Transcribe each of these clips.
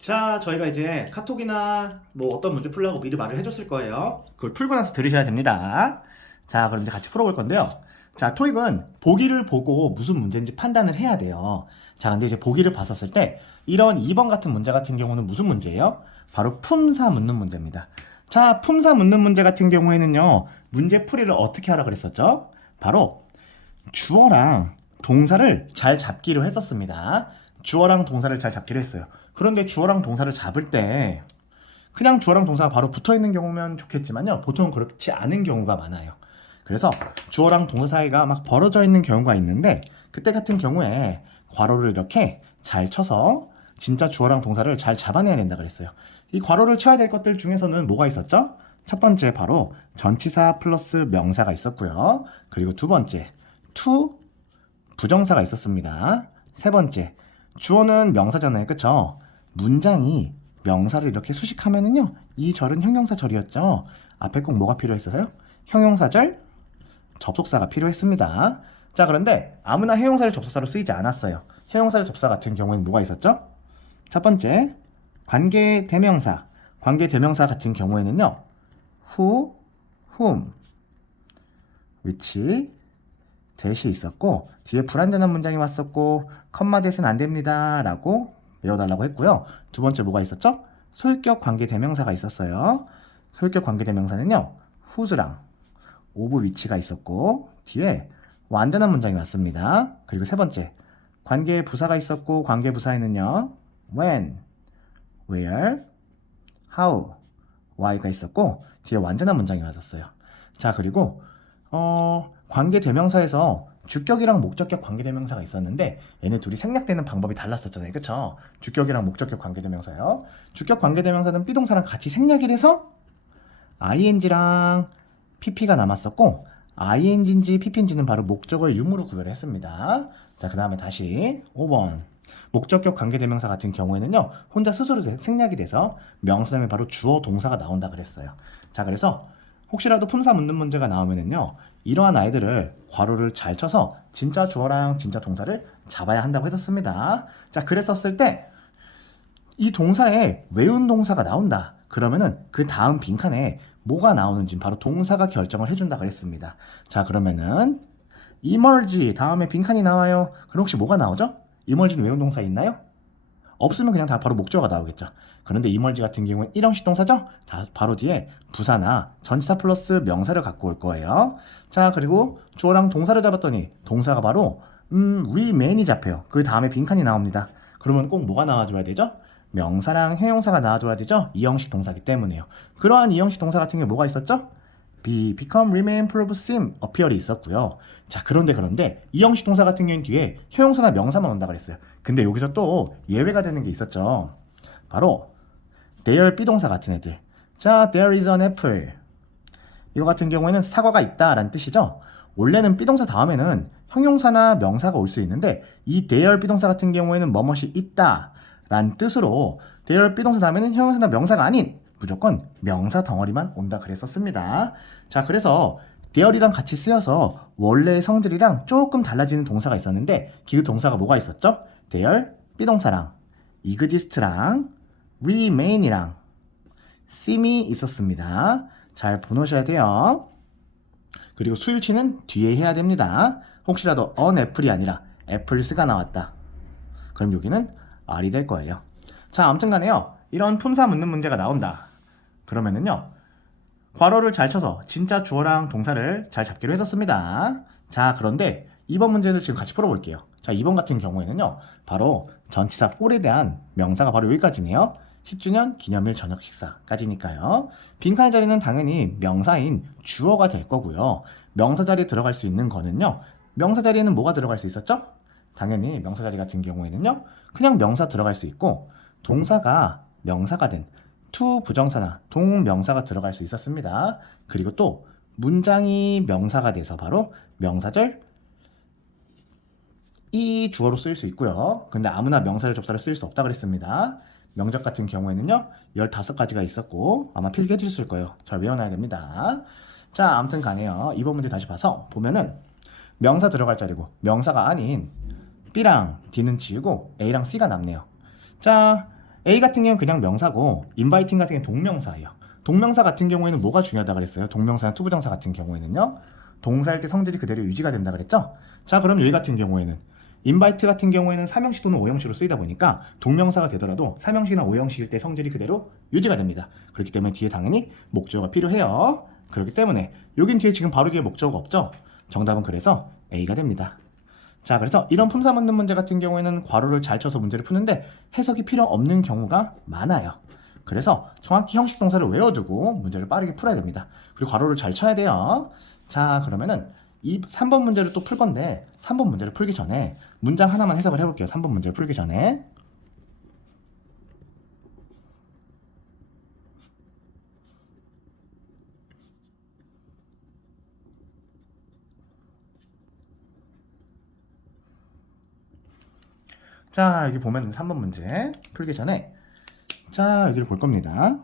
자, 저희가 이제 카톡이나 뭐 어떤 문제 풀라고 미리 말을 해줬을 거예요. 그걸 풀고 나서 들으셔야 됩니다. 자, 그럼 이제 같이 풀어볼 건데요. 자, 토익은 보기를 보고 무슨 문제인지 판단을 해야 돼요. 자, 근데 이제 보기를 봤었을 때 이런 2번 같은 문제 같은 경우는 무슨 문제예요? 바로 품사 묻는 문제입니다. 자, 품사 묻는 문제 같은 경우에는요, 문제 풀이를 어떻게 하라 그랬었죠? 바로 주어랑 동사를 잘 잡기로 했었습니다. 주어랑 동사를 잘 잡기로 했어요. 그런데 주어랑 동사를 잡을 때 그냥 주어랑 동사가 바로 붙어 있는 경우면 좋겠지만요, 보통은 그렇지 않은 경우가 많아요. 그래서 주어랑 동사 사이가 막 벌어져 있는 경우가 있는데, 그때 같은 경우에 괄호를 이렇게 잘 쳐서 진짜 주어랑 동사를 잘 잡아내야 된다 그랬어요. 이 괄호를 쳐야 될 것들 중에서는 뭐가 있었죠? 첫 번째 바로 전치사 플러스 명사가 있었고요. 그리고 두 번째 to 부정사가 있었습니다. 세 번째, 주어는 명사잖아요. 그쵸? 문장이 명사를 이렇게 수식하면은요, 이 절은 형용사절이었죠. 앞에 꼭 뭐가 필요했어요? 형용사절, 접속사가 필요했습니다. 자, 그런데 아무나 형용사를 접속사로 쓰이지 않았어요. 형용사절 접사 같은 경우에는 뭐가 있었죠? 첫 번째, 관계대명사. 관계대명사 같은 경우에는요, who, whom, which, 대시 있었고, 뒤에 불완전한 문장이 왔었고, 컴마 대신 안 됩니다 라고 외워달라고 했고요. 두 번째 뭐가 있었죠? 소유격 관계대명사가 있었어요. 소유격 관계대명사는요, whose랑 of which가 있었고, 뒤에 완전한 문장이 왔습니다. 그리고 세 번째, 관계부사가 있었고, 관계부사에는요, when, where, how, why가 있었고, 뒤에 완전한 문장이 왔었어요. 자, 그리고 관계대명사에서 주격이랑 목적격 관계대명사가 있었는데, 얘네 둘이 생략되는 방법이 달랐었잖아요. 그쵸? 주격이랑 목적격 관계대명사요. 주격 관계대명사는 비동사랑 같이 생략이 돼서 ing랑 pp가 남았었고, ing인지 pp인지는 바로 목적어의 유무로 구별을 했습니다. 자, 그 다음에 다시 5번. 목적격 관계대명사 같은 경우에는요, 혼자 스스로 생략이 돼서 명사 다음에 바로 주어 동사가 나온다 그랬어요. 자, 그래서 혹시라도 품사 묻는 문제가 나오면은요, 이러한 아이들을 괄호를 잘 쳐서 진짜 주어랑 진짜 동사를 잡아야 한다고 했었습니다. 자, 그랬었을 때 이 동사에 외운 동사가 나온다. 그러면은 그 다음 빈칸에 뭐가 나오는지 바로 동사가 결정을 해준다 그랬습니다. 자, 그러면은 emerge 다음에 빈칸이 나와요. 그럼 혹시 뭐가 나오죠? emerge는 외운 동사 있나요? 없으면 그냥 다 바로 목적어가 나오겠죠. 그런데 emerge 같은 경우는 일형식 동사죠? 다 바로 뒤에 부사나 전치사 플러스 명사를 갖고 올 거예요. 자, 그리고 주어랑 동사를 잡았더니 동사가 바로 remain이 잡혀요. 그 다음에 빈칸이 나옵니다. 그러면 꼭 뭐가 나와줘야 되죠? 명사랑 형용사가 나와줘야 되죠? 이형식 동사기 때문에요. 그러한 이형식 동사 같은 게 뭐가 있었죠? be, become, remain, prove, seem, appear이 있었고요. 자, 그런데 이형식 동사 같은 경우는 뒤에 형용사나 명사만 온다 그랬어요. 근데 여기서 또 예외가 되는 게 있었죠. 바로 there 비동사 같은 애들. 자, there is an apple. 이거 같은 경우에는 사과가 있다라는 뜻이죠. 원래는 비동사 다음에는 형용사나 명사가 올 수 있는데, 이 there 비동사 같은 경우에는 뭐뭇이 있다라는 뜻으로 there 비동사 다음에는 형용사나 명사가 아닌 무조건 명사 덩어리만 온다 그랬었습니다. 자, 그래서 there이랑 같이 쓰여서 원래의 성질이랑 조금 달라지는 동사가 있었는데, 그 동사가 뭐가 있었죠? there 비동사랑 exist랑 remain이랑 seem이 있었습니다. 잘 보놓으셔야 돼요. 그리고 수일치는 뒤에 해야 됩니다. 혹시라도 on apple이 아니라 apples가 나왔다. 그럼 여기는 R이 될 거예요. 자, 아무튼 간에요, 이런 품사 묻는 문제가 나온다. 그러면은요, 괄호를 잘 쳐서 진짜 주어랑 동사를 잘 잡기로 했었습니다. 자, 그런데 2번 문제를 지금 같이 풀어볼게요. 자, 2번 같은 경우에는요, 바로 전치사 for에 대한 명사가 바로 여기까지네요. 10주년 기념일 저녁 식사까지니까요. 빈칸의 자리는 당연히 명사인 주어가 될 거고요. 명사 자리에 들어갈 수 있는 거는요, 명사 자리에는 뭐가 들어갈 수 있었죠? 당연히 명사 자리 같은 경우에는요, 그냥 명사 들어갈 수 있고, 동사가 명사가 된 to 부정사나 동명사가 들어갈 수 있었습니다. 그리고 또 문장이 명사가 돼서 바로 명사절 이 주어로 쓰일 수 있고요. 근데 아무나 명사절 접사를 쓰일 수 없다 그랬습니다. 명적 같은 경우에는요, 15가지가 있었고 아마 필기해 주셨을 거예요. 잘 외워놔야 됩니다. 자, 아무튼 간에요, 이번 문제 다시 봐서 보면은 명사 들어갈 자리고 명사가 아닌 B랑 D는 지우고 A랑 C가 남네요. 자, A 같은 경우는 그냥 명사고 inviting 같은 경우는 동명사예요. 동명사 같은 경우에는 뭐가 중요하다 그랬어요? 동명사나 투부정사 같은 경우에는요. 동사일 때 성질이 그대로 유지가 된다 그랬죠? 자, 그럼 여기 같은 경우에는 invite 같은 경우에는 3형식 또는 5형식으로 쓰이다 보니까 동명사가 되더라도 3형식이나 5형식일 때 성질이 그대로 유지가 됩니다. 그렇기 때문에 뒤에 당연히 목적어가 필요해요. 그렇기 때문에 여긴 뒤에 지금 바로 뒤에 목적어가 없죠? 정답은 그래서 A가 됩니다. 자, 그래서 이런 품사 묻는 문제 같은 경우에는 괄호를 잘 쳐서 문제를 푸는데 해석이 필요 없는 경우가 많아요. 그래서 정확히 형식 동사를 외워두고 문제를 빠르게 풀어야 됩니다. 그리고 괄호를 잘 쳐야 돼요. 자, 그러면은 이 3번 문제를 또 풀 건데 3번 문제를 풀기 전에 문장 하나만 해석을 해볼게요. 3번 문제를 풀기 전에. 자, 여기 보면 3번 문제 풀기 전에 자, 여기를 볼 겁니다.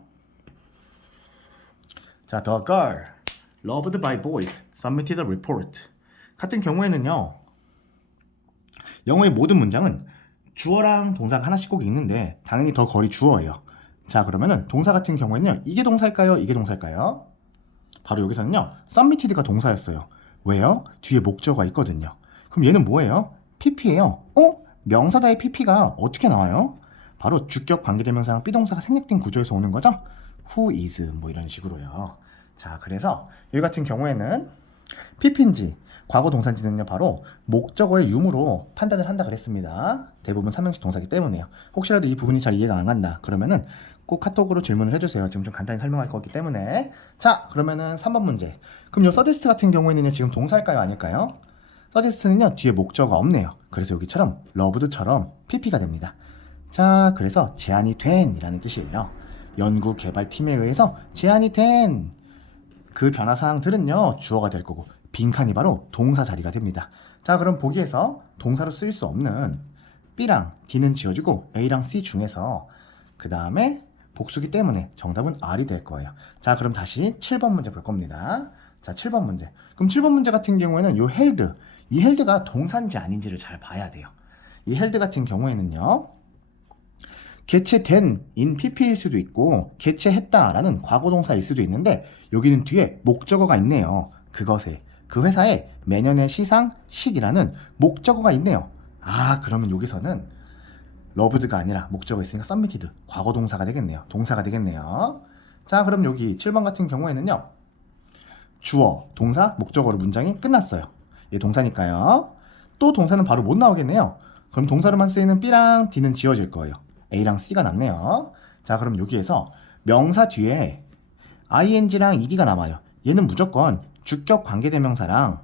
자, the girl loved by boys submitted a report 같은 경우에는요, 영어의 모든 문장은 주어랑 동사가 하나씩 꼭 있는데 당연히 더 걸이 주어예요. 자, 그러면은 동사 같은 경우에는요, 이게 동사일까요? 이게 동사일까요? 바로 여기서는요, submitted가 동사였어요. 왜요? 뒤에 목적어가 있거든요. 그럼 얘는 뭐예요? pp예요. 명사다의 pp가 어떻게 나와요? 바로 주격 관계대명사랑 비동사가 생략된 구조에서 오는 거죠? who is 뭐 이런 식으로요. 자, 그래서 여기 같은 경우에는 pp인지 과거 동사인지는요, 바로 목적어의 유무로 판단을 한다 그랬습니다. 대부분 3형식 동사이기 때문에요. 혹시라도 이 부분이 잘 이해가 안 간다 그러면은 꼭 카톡으로 질문을 해주세요. 지금 좀 간단히 설명할 거기 때문에. 자, 그러면은 3번 문제. 그럼 요 서제스트 같은 경우에는요, 지금 동사일까요, 아닐까요? 서제스트는요, 뒤에 목적어가 없네요. 그래서 여기처럼 loved처럼 pp가 됩니다. 자, 그래서 제안이 된 이라는 뜻이에요. 연구 개발팀에 의해서 제안이 된 그 변화사항들은요, 주어가 될 거고 빈칸이 바로 동사 자리가 됩니다. 자, 그럼 보기에서 동사로 쓰일 수 없는 B랑 D는 지워지고 A랑 C 중에서 그 다음에 복수기 때문에 정답은 R이 될 거예요. 자, 그럼 다시 7번 문제 볼 겁니다. 자, 7번 문제. 그럼 7번 문제 같은 경우에는 요 held, 이 held가 동사인지 아닌지를 잘 봐야 돼요. 이 held 같은 경우에는요, 개최된 in pp일 수도 있고 개최했다라는 과거동사일 수도 있는데 여기는 뒤에 목적어가 있네요. 그것에, 그 회사에 매년의 시상식이라는 목적어가 있네요. 아, 그러면 여기서는 loved가 아니라 목적어 있으니까 submitted, 과거동사가 되겠네요. 동사가 되겠네요. 자, 그럼 여기 7번 같은 경우에는요, 주어, 동사, 목적어로 문장이 끝났어요. 얘 동사니까요. 또 동사는 바로 못 나오겠네요. 그럼 동사로만 쓰이는 B랑 D는 지워질 거예요. A랑 C가 남네요. 자, 그럼 여기에서 명사 뒤에 ing랑 ed가 남아요. 얘는 무조건 주격 관계대명사랑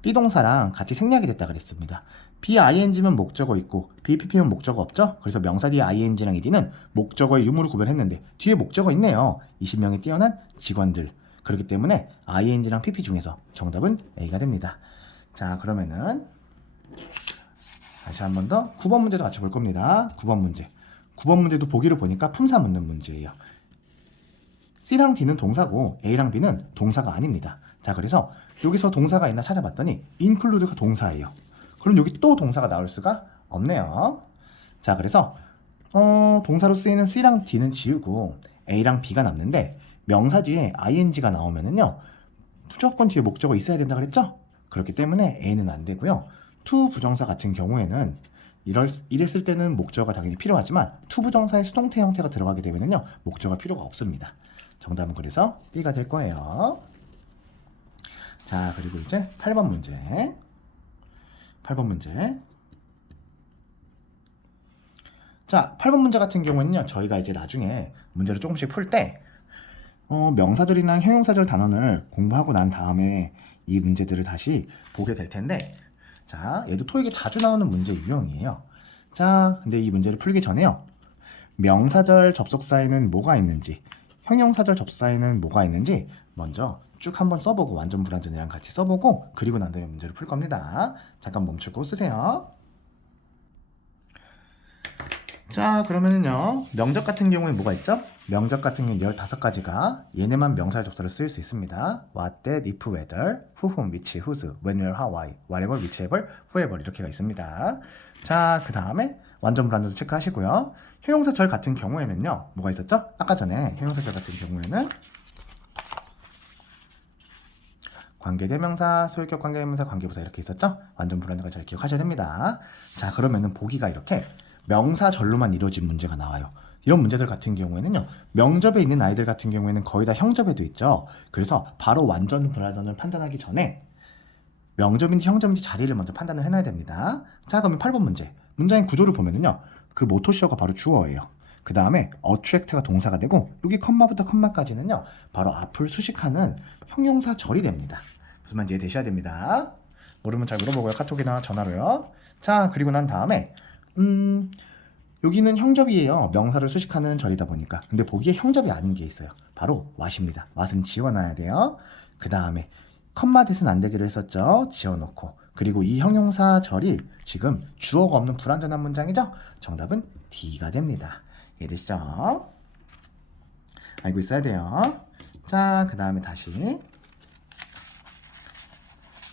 B동사랑 같이 생략이 됐다 그랬습니다. BING면 목적어 있고 BPP면 목적어 없죠? 그래서 명사 뒤에 ING랑 ED는 목적어의 유무를 구별했는데 뒤에 목적어 있네요. 20명의 뛰어난 직원들. 그렇기 때문에 ING랑 PP 중에서 정답은 A가 됩니다. 자, 그러면은 다시 한 번 더 9번 문제도 같이 볼 겁니다. 9번 문제. 9번 문제도 보기를 보니까 품사 묻는 문제예요. C랑 D는 동사고 A랑 B는 동사가 아닙니다. 자, 그래서 여기서 동사가 있나 찾아봤더니 include가 동사예요. 그럼 여기 또 동사가 나올 수가 없네요. 자, 그래서 동사로 쓰이는 C랑 D는 지우고 A랑 B가 남는데 명사 뒤에 ing가 나오면은요, 무조건 뒤에 목적어 있어야 된다 그랬죠? 그렇기 때문에 A는 안 되고요. to 부정사 같은 경우에는 이랬을 때는 목적어가 당연히 필요하지만 to 부정사의 수동태 형태가 들어가게 되면은요, 목적어가 필요가 없습니다. 정답은 그래서 B가 될 거예요. 자, 그리고 이제 8번 문제. 8번 문제. 자, 8번 문제 같은 경우는요, 저희가 이제 나중에 문제를 조금씩 풀 때 명사절이나 형용사절 단원을 공부하고 난 다음에 이 문제들을 다시 보게 될 텐데, 자, 얘도 토익에 자주 나오는 문제 유형이에요. 자, 근데 이 문제를 풀기 전에요, 명사절 접속사에는 뭐가 있는지, 형용사절 접사에는 뭐가 있는지 먼저 쭉 한번 써보고, 완전 불완전이랑 같이 써보고, 그리고 난 다음에 문제를 풀 겁니다. 잠깐 멈추고 쓰세요. 자, 그러면은요, 명적 같은 경우에 뭐가 있죠? 명적 같은 경우는 15가지가 얘네만 명사 접사로 쓰일 수 있습니다. What, that, if, whether, who, whom, which, whose, when, where, how, why, whatever, whichever, whoever 이렇게가 있습니다. 자, 그 다음에 완전 불완전도 체크하시고요. 형용사절 같은 경우에는요. 뭐가 있었죠? 아까 전에 형용사절 같은 경우에는 관계대명사, 소유격 관계대명사, 관계부사 이렇게 있었죠? 완전 불완전까지 잘 기억하셔야 됩니다. 자, 그러면은 보기가 이렇게 명사절로만 이루어진 문제가 나와요. 이런 문제들 같은 경우에는요. 명접에 있는 아이들 같은 경우에는 거의 다 형접에도 있죠. 그래서 바로 완전 불완전을 판단하기 전에 명접인지 형접인지 자리를 먼저 판단을 해놔야 됩니다. 자, 그러면 8번 문제. 문장의 구조를 보면은요. 그 모토시어가 바로 주어예요. 그 다음에 attract가 동사가 되고 여기 컴마부터 컴마까지는요. 바로 앞을 수식하는 형용사절이 됩니다. 무슨 말인지 이해되셔야 됩니다. 모르면 잘 물어보고요. 카톡이나 전화로요. 자, 그리고 난 다음에 여기는 형접이에요. 명사를 수식하는 절이다 보니까. 근데 보기에 형접이 아닌 게 있어요. 바로 what입니다. what은 지워놔야 돼요. 그 다음에 컴마 대는 안 되기로 했었죠. 지워놓고. 그리고 이 형용사절이 지금 주어가 없는 불완전한 문장이죠. 정답은 D가 됩니다. 이해되시죠? 알고 있어야 돼요. 자, 그 다음에 다시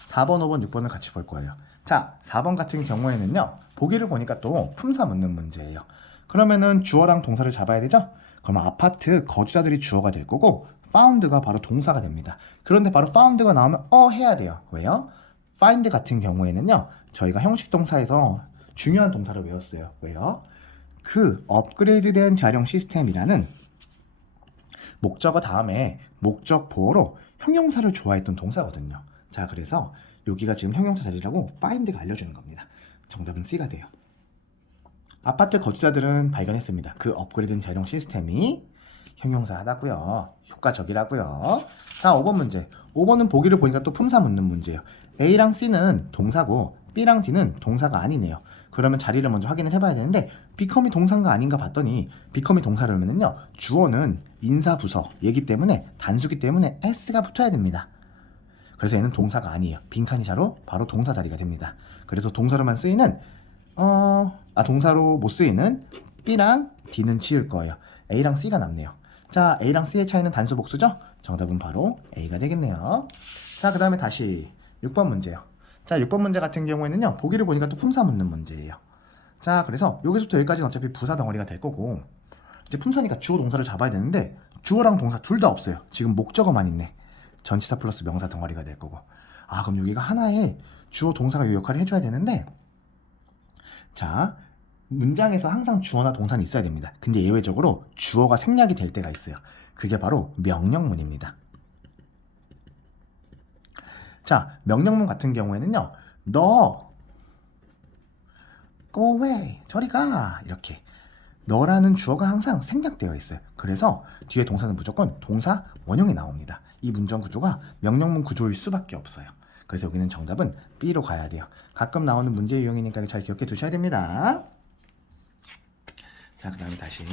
4번, 5번, 6번을 같이 볼 거예요. 자, 4번 같은 경우에는요. 보기를 보니까 또 품사 묻는 문제예요. 그러면은 주어랑 동사를 잡아야 되죠? 그러면 아파트 거주자들이 주어가 될 거고 found가 바로 동사가 됩니다. 그런데 바로 found가 나오면 해야 돼요. 왜요? find 같은 경우에는요. 저희가 형식 동사에서 중요한 동사를 외웠어요. 왜요? 그 업그레이드된 자령 시스템이라는 목적어 다음에 목적 보어로 형용사를 좋아했던 동사거든요. 자, 그래서 여기가 지금 형용사 자리라고 find가 알려주는 겁니다. 정답은 C가 돼요. 아파트 거주자들은 발견했습니다. 그 업그레이드된 자령 시스템이 형용사하다고요. 효과적이라고요. 자, 5번 문제. 5번은 보기를 보니까 또 품사 묻는 문제예요. A랑 C는 동사고 B랑 D는 동사가 아니네요. 그러면 자리를 먼저 확인을 해봐야 되는데 become이 동사인가 아닌가 봤더니 become이 동사라면은요. 주어는 인사 부서 얘기 때문에 단수기 때문에 s가 붙어야 됩니다. 그래서 얘는 동사가 아니에요. 빈칸이 자로 바로 동사 자리가 됩니다. 그래서 동사로만 쓰이는 동사로 못 쓰이는 B랑 D는 지을 거예요. A랑 C가 남네요. 자, A랑 C의 차이는 단수 복수죠? 정답은 바로 A가 되겠네요. 자, 그 다음에 다시 6번 문제요. 자, 6번 문제 같은 경우에는요. 보기를 보니까 또 품사 묻는 문제예요. 자, 그래서 여기서부터 여기까지는 어차피 부사 덩어리가 될 거고 이제 품사니까 주어 동사를 잡아야 되는데 주어랑 동사 둘 다 없어요. 지금 목적어만 있네. 전치사 플러스 명사 덩어리가 될 거고. 그럼 여기가 하나의 주어 동사가 이 역할을 해줘야 되는데 자, 문장에서 항상 주어나 동사는 있어야 됩니다. 근데 예외적으로 주어가 생략이 될 때가 있어요. 그게 바로 명령문입니다. 자, 명령문 같은 경우에는요. 너 go away, 저리 가, 이렇게 너라는 주어가 항상 생략되어 있어요. 그래서 뒤에 동사는 무조건 동사 원형이 나옵니다. 이 문장 구조가 명령문 구조일 수밖에 없어요. 그래서 여기는 정답은 B로 가야 돼요. 가끔 나오는 문제 유형이니까 잘 기억해 두셔야 됩니다. 자, 그 다음에 다시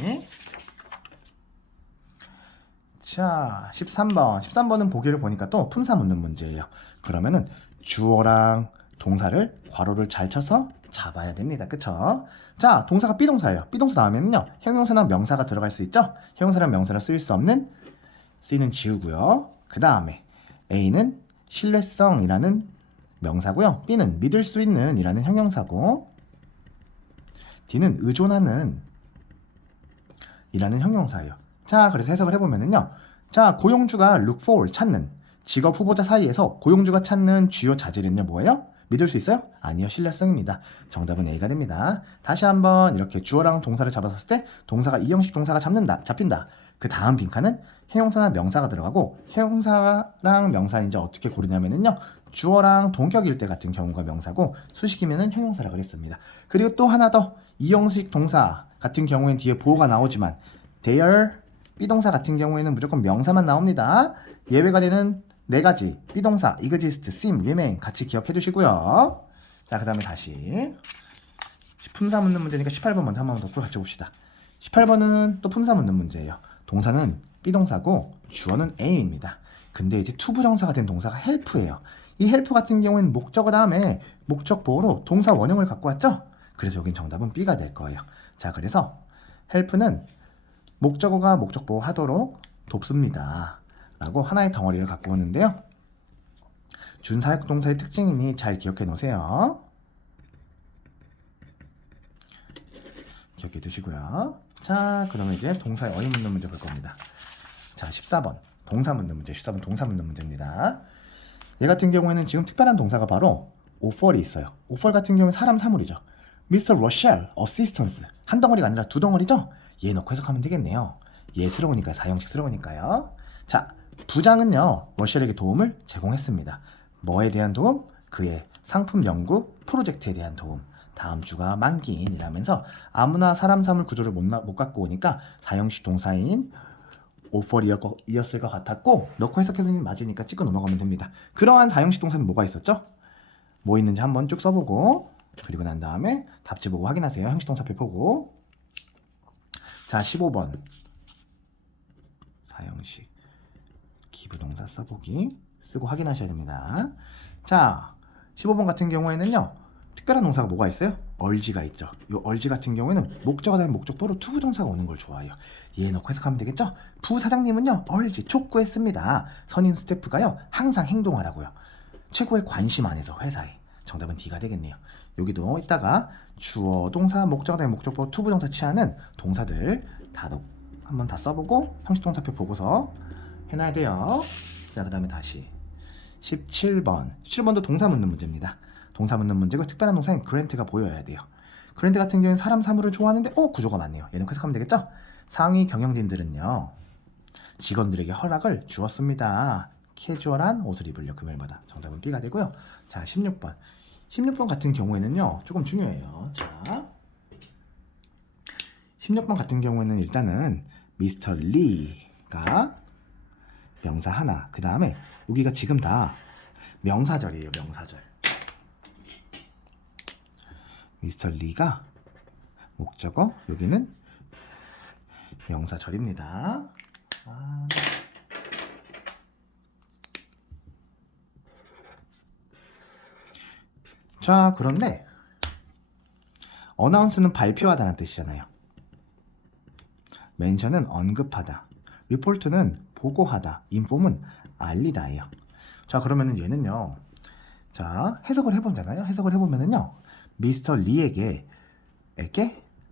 자, 13번은 보기를 보니까 또 품사 묻는 문제예요. 그러면은 주어랑 동사를 괄호를 잘 쳐서 잡아야 됩니다. 그쵸? 자, 동사가 B동사예요. B동사 나오면요. 형용사나 명사가 들어갈 수 있죠? 형용사랑 명사를 쓰일 수 없는 C는 지우고요. 그 다음에 A는 신뢰성이라는 명사고요. B는 믿을 수 있는 이라는 형용사고 D는 의존하는 이라는 형용사예요. 자, 그래서 해석을 해보면은요. 자, 고용주가 look for, 찾는 직업 후보자 사이에서 고용주가 찾는 주요 자질은요 뭐예요? 믿을 수 있어요? 아니요, 신뢰성입니다. 정답은 A가 됩니다. 다시 한번 이렇게 주어랑 동사를 잡았을 때 동사가 이 형식 동사가 잡힌다. 그 다음 빈칸은 형용사나 명사가 들어가고 형용사랑 명사 이제 어떻게 고르냐면은요. 주어랑 동격일 때 같은 경우가 명사고 수식이면은 형용사라 그랬습니다. 그리고 또 하나 더 이 형식 동사 같은 경우엔 뒤에 보호가 나오지만 their B동사 같은 경우에는 무조건 명사만 나옵니다. 예외가 되는 4가지 B동사, exist, seem, remain 같이 기억해 두시고요. 자, 그 다음에 다시 품사 묻는 문제니까 18번 먼저 한번 더 같이 봅시다. 18번은 또 품사 묻는 문제예요. 동사는 B동사고 주어는 A입니다. 근데 이제 투부정사가 된 동사가 help예요. 이 help 같은 경우에는 목적어 다음에 목적 보호로 동사 원형을 갖고 왔죠? 그래서 여긴 정답은 B가 될 거예요. 자, 그래서 help는 목적어가 목적 보호하도록 돕습니다. 라고 하나의 덩어리를 갖고 오는데요. 준사역 동사의 특징이니 잘 기억해 놓으세요. 기억해 두시고요. 자, 그러면 이제 동사의 어휘 묻는 문제 볼 겁니다. 자, 14번 동사 묻는 문제, 14번 동사 묻는 문제입니다. 얘 같은 경우에는 지금 특별한 동사가 바로 offer이 있어요. offer 같은 경우는 사람 사물이죠. Mr. Rochelle assistance 한 덩어리가 아니라 두 덩어리죠. 얘 넣고 해석하면 되겠네요. 얘스러우니까요. 사형식스러우니까요. 자, 부장은요 러시엘에게 도움을 제공했습니다. 뭐에 대한 도움? 그의 상품 연구 프로젝트에 대한 도움. 다음 주가 만기인이라면서 아무나 사람 사물 구조를 못 갖고 오니까 사형식 동사인 offer이었을 것 같았고 넣고 해석해서는 맞으니까 찍어 넘어가면 됩니다. 그러한 사형식 동사는 뭐가 있었죠? 뭐 있는지 한번 쭉 써보고 그리고 난 다음에 답지 보고 확인하세요. 형식 동사표 보고. 자, 15번 사형식 기부동사 써보기 쓰고 확인하셔야 됩니다. 자, 15번 같은 경우에는요 특별한 동사가 뭐가 있어요? 얼지가 있죠. 이 얼지 같은 경우에는 목적어가 되는 목적보로 투부정사가 오는 걸 좋아해요. 얘 넣고 해석하면 되겠죠? 부사장님은요 얼지 촉구했습니다. 선임 스태프가요 항상 행동하라고요. 최고의 관심 안에서 회사에. 정답은 D가 되겠네요. 여기도 이따가 주어, 동사, 목적어가 되는 목적보 투부정사 취하는 동사들 한번 다 써보고 형식 동사표 보고서 해놔야 돼요. 자, 그 다음에 다시 17번도 동사 묻는 문제입니다. 동사 묻는 문제고 특별한 동사인 그랜트가 보여야 돼요. 그랜트 같은 경우는 사람 사물을 좋아하는데 구조가 많네요. 얘는 해석하면 되겠죠? 상위 경영진들은요 직원들에게 허락을 주었습니다. 캐주얼한 옷을 입으려 금요일마다. 정답은 B가 되고요. 자, 16번 같은 경우에는요 조금 중요해요. 자, 16번 같은 경우에는 일단은 미스터 리가 명사 하나, 그 다음에 여기가 지금 다 명사절이에요. 명사절. 미스터 리가 목적어, 여기는 명사절입니다. 자, 그런데 어나운스는 발표하다는 뜻이잖아요. 멘션은 언급하다, 리포트는 보고하다, 인폼은 알리다예요. 자, 그러면은 얘는요, 자, 해석을 해보잖아요. 해석을 해보면은요, 미스터 리에게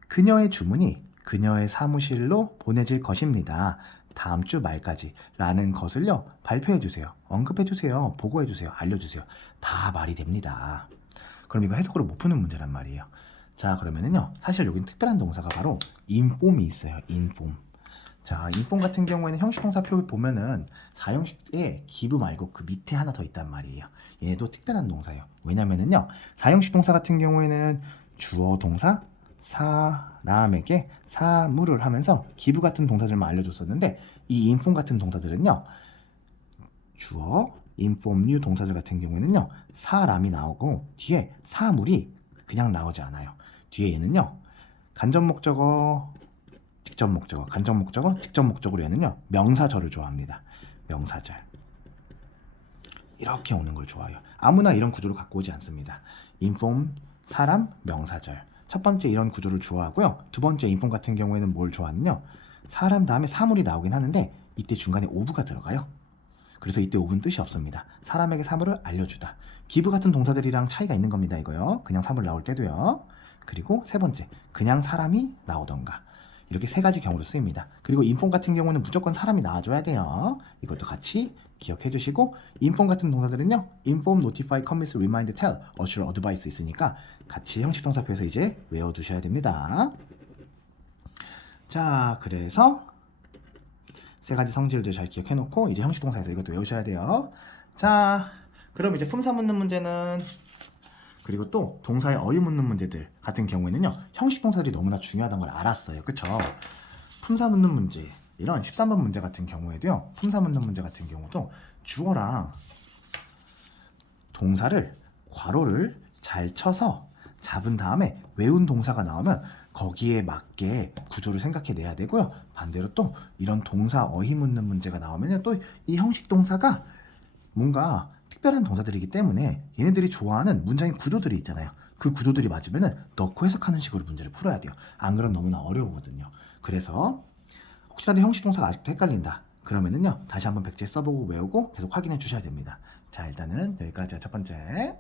그녀의 주문이 그녀의 사무실로 보내질 것입니다. 다음 주 말까지 라는 것을요 발표해주세요, 언급해주세요, 보고해주세요, 알려주세요. 다 말이 됩니다. 그럼 이거 해석으로 못 푸는 문제란 말이에요. 자, 그러면은요 사실 여긴 특별한 동사가 바로 인폼이 있어요. 인폼. 자, 인폼 같은 경우에는 형식 동사표 보면은 사형식에 기부 말고 그 밑에 하나 더 있단 말이에요. 얘도 특별한 동사예요. 왜냐면은요 사형식 동사 같은 경우에는 주어 동사 사람에게 사물을 하면서 기부 같은 동사들만 알려줬었는데 이 인폼 같은 동사들은요 주어 inform you 동사들 같은 경우에는요 사람이 나오고 뒤에 사물이 그냥 나오지 않아요. 뒤에 얘는요 간접 목적어, 직접 목적어, 간접 목적어, 직접 목적어로 얘는요 명사절을 좋아합니다. 명사절. 이렇게 오는 걸 좋아해요. 아무나 이런 구조를 갖고 오지 않습니다. inform 사람, 명사절. 첫 번째 이런 구조를 좋아하고요. 두 번째 인폼 같은 경우에는 뭘 좋아하느냐? 사람 다음에 사물이 나오긴 하는데 이때 중간에 오브가 들어가요. 그래서 이때 오브는 뜻이 없습니다. 사람에게 사물을 알려주다. 기브 같은 동사들이랑 차이가 있는 겁니다. 이거요. 그냥 사물 나올 때도요. 그리고 세 번째, 그냥 사람이 나오던가. 이렇게 세 가지 경우로 쓰입니다. 그리고 인폼 같은 경우는 무조건 사람이 나와줘야 돼요. 이것도 같이 기억해 주시고, 인폼 같은 동사들은요 inform, notify, commit, remind, tell, assure, advise 있으니까 같이 형식 동사표에서 이제 외워두셔야 됩니다. 자, 그래서 세 가지 성질들 잘 기억해 놓고 이제 형식 동사에서 이것도 외우셔야 돼요. 자, 그럼 이제 품사 묻는 문제는, 그리고 또 동사의 어휘 묻는 문제들 같은 경우에는요 형식 동사들이 너무나 중요하다는 걸 알았어요. 그쵸? 품사 묻는 문제, 이런 13번 문제 같은 경우에도요 품사 묻는 문제 같은 경우도 주어랑 동사를 괄호를 잘 쳐서 잡은 다음에 외운 동사가 나오면 거기에 맞게 구조를 생각해 내야 되고요. 반대로 또 이런 동사 어휘 묻는 문제가 나오면 또 이 형식 동사가 뭔가 특별한 동사들이기 때문에 얘네들이 좋아하는 문장의 구조들이 있잖아요. 그 구조들이 맞으면 넣고 해석하는 식으로 문제를 풀어야 돼요. 안 그러면 너무나 어려우거든요. 그래서 혹시라도 형식 동사가 아직도 헷갈린다 그러면은요 다시 한번 백지에 써보고 외우고 계속 확인해 주셔야 됩니다. 자, 일단은 여기까지가 첫 번째.